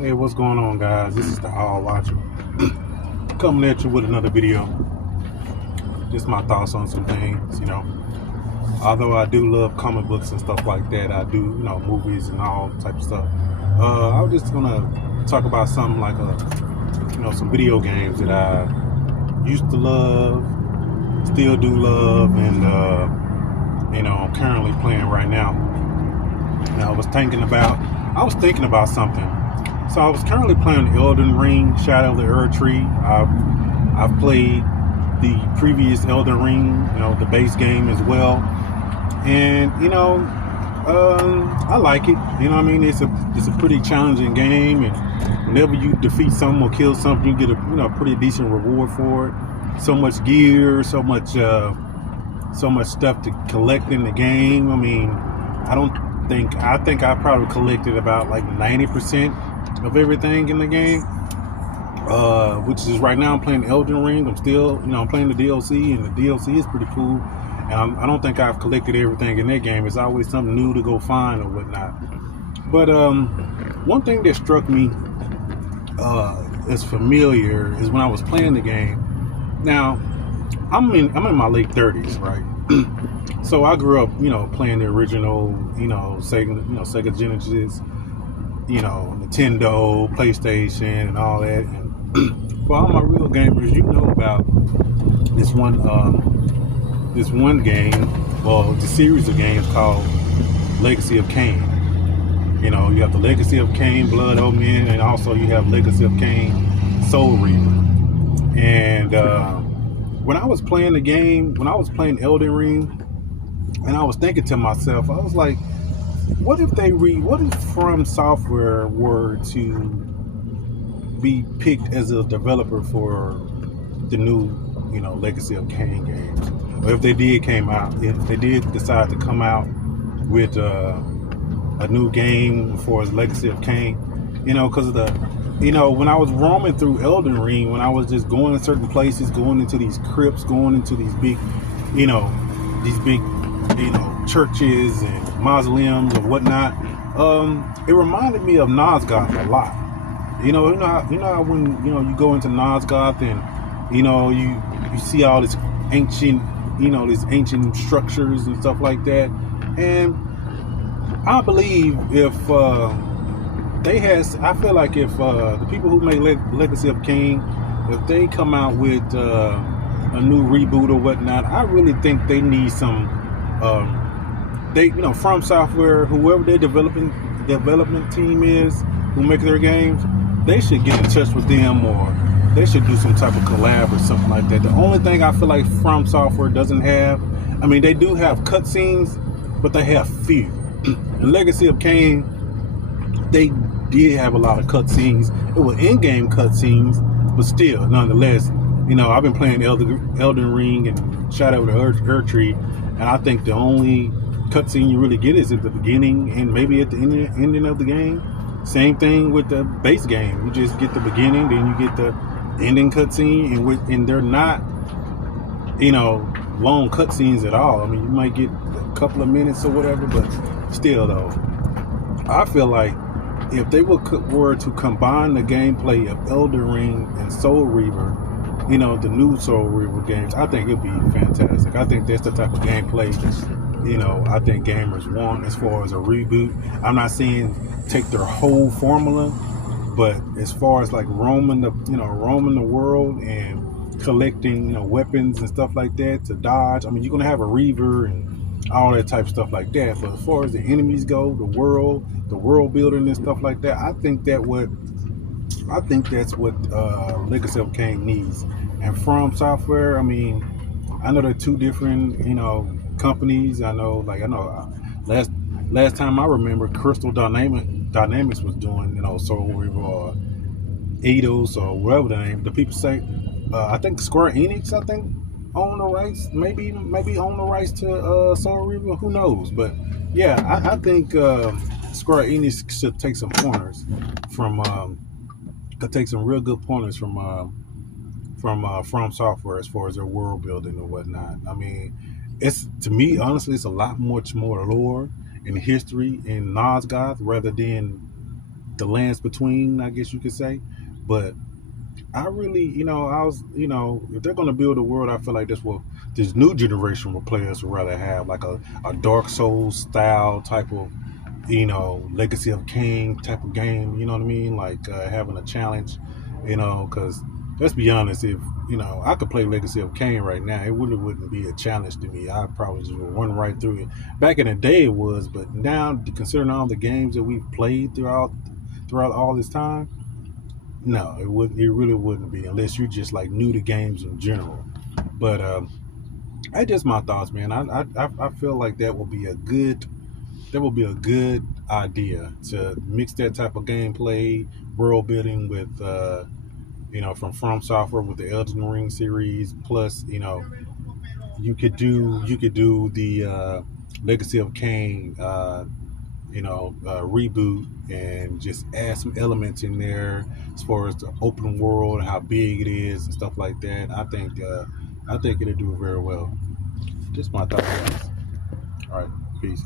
Hey, what's going on, guys? This is the All Watcher coming at you with another video. Just my thoughts on some things, Although I do love comic books and stuff like that, I do, movies and all type of stuff. I was just gonna talk about something like some video games that I used to love, still do love, and I'm currently playing right now. And I was thinking about something. So I was currently playing Elden Ring, Shadow of the Earth Tree. I've played the previous Elden Ring, the base game as well, and I like it. It's a pretty challenging game, and whenever you defeat something or kill something, you get a pretty decent reward for it. So much gear, so much stuff to collect in the game. I think I probably collected about like 90% of everything in the game, which is right now I'm playing Elden Ring. I'm still, I'm playing the DLC, and the DLC is pretty cool. And I don't think I've collected everything in that game. It's always something new to go find or whatnot. But one thing that struck me as familiar is when I was playing the game. Now, I'm in my late 30s, right? So I grew up, playing the original, Sega Genesis, Nintendo, PlayStation, and all that. And for all my real gamers, about this one game, well, the series of games called Legacy of Kain. You have the Legacy of Kain, Blood Omen, and also you have Legacy of Kain, Soul Reaver. And when I was playing the game, when I was playing Elden Ring, and I was thinking to myself, I was like, what if From Software were to be picked as a developer for the new, Legacy of Kain games? Or if they did decide to come out with a new game for Legacy of Kain, because of when I was roaming through Elden Ring, when I was just going to certain places, going into these crypts, going into these big, churches and mausoleums and whatnot, it reminded me of Nosgoth a lot. You know how when you go into Nosgoth and you see all this ancient these ancient structures and stuff like that. And I believe if I feel like if the people who make Legacy of Kain, if they come out with a new reboot or whatnot, I really think they need some From Software, whoever their development team is who make their games, they should get in touch with them, or they should do some type of collab or something like that. The only thing I feel like From Software doesn't have, they do have cutscenes, but they have few. In Legacy of Kain, they did have a lot of cutscenes. It was in-game cutscenes, but still, nonetheless, I've been playing Elden Ring and Shadow of the Earth Tree, and I think the only cutscene you really get is at the beginning and maybe at the ending of the game. Same thing with the base game. You just get the beginning, then you get the ending cutscene, and they're not, long cutscenes at all. You might get a couple of minutes or whatever, but still, though, I feel like if they were to combine the gameplay of Elden Ring and Soul Reaver, the new Soul Reaver games, I think it'd be fantastic. I think that's the type of gameplay I think gamers want as far as a reboot. I'm not saying take their whole formula, but as far as like roaming the world and collecting weapons and stuff like that to dodge. You're gonna have a Reaver and all that type of stuff like that. But as far as the enemies go, the world building and stuff like that, I think that's what Legacy of Kain needs. And From Software, I know they're two different companies. I know last time I remember, Crystal Dynamics was doing Soul Reaver or Eidos or whatever the people say. I think Square Enix, own the rights, maybe own the rights to Soul Reaver. Who knows? But yeah, I think Square Enix should take some pointers could take some real good pointers from From Software as far as their world building and whatnot. It's, to me, honestly, it's a lot much more lore and history in Nosgoth rather than the lands between, I guess you could say. But I really, I was, if they're gonna build a world, I feel like this new generation of players would rather have like a Dark Souls style type of, Legacy of Kain type of game. You know what I mean? Like having a challenge, because let's be honest, if I could play Legacy of Kain right now, it really wouldn't be a challenge to me. I'd probably just run right through it. Back in the day, it was, but now considering all the games that we've played throughout all this time, no, it wouldn't. It really wouldn't be unless you're just like new to games in general. But that's just my thoughts, man. I feel like that will be a good idea to mix that type of gameplay, world building with from Software with the Elden Ring series. Plus, you could do the Legacy of Kain reboot and just add some elements in there as far as the open world, how big it is, and stuff like that. I think it'll do very well. Just my thoughts. All right, peace.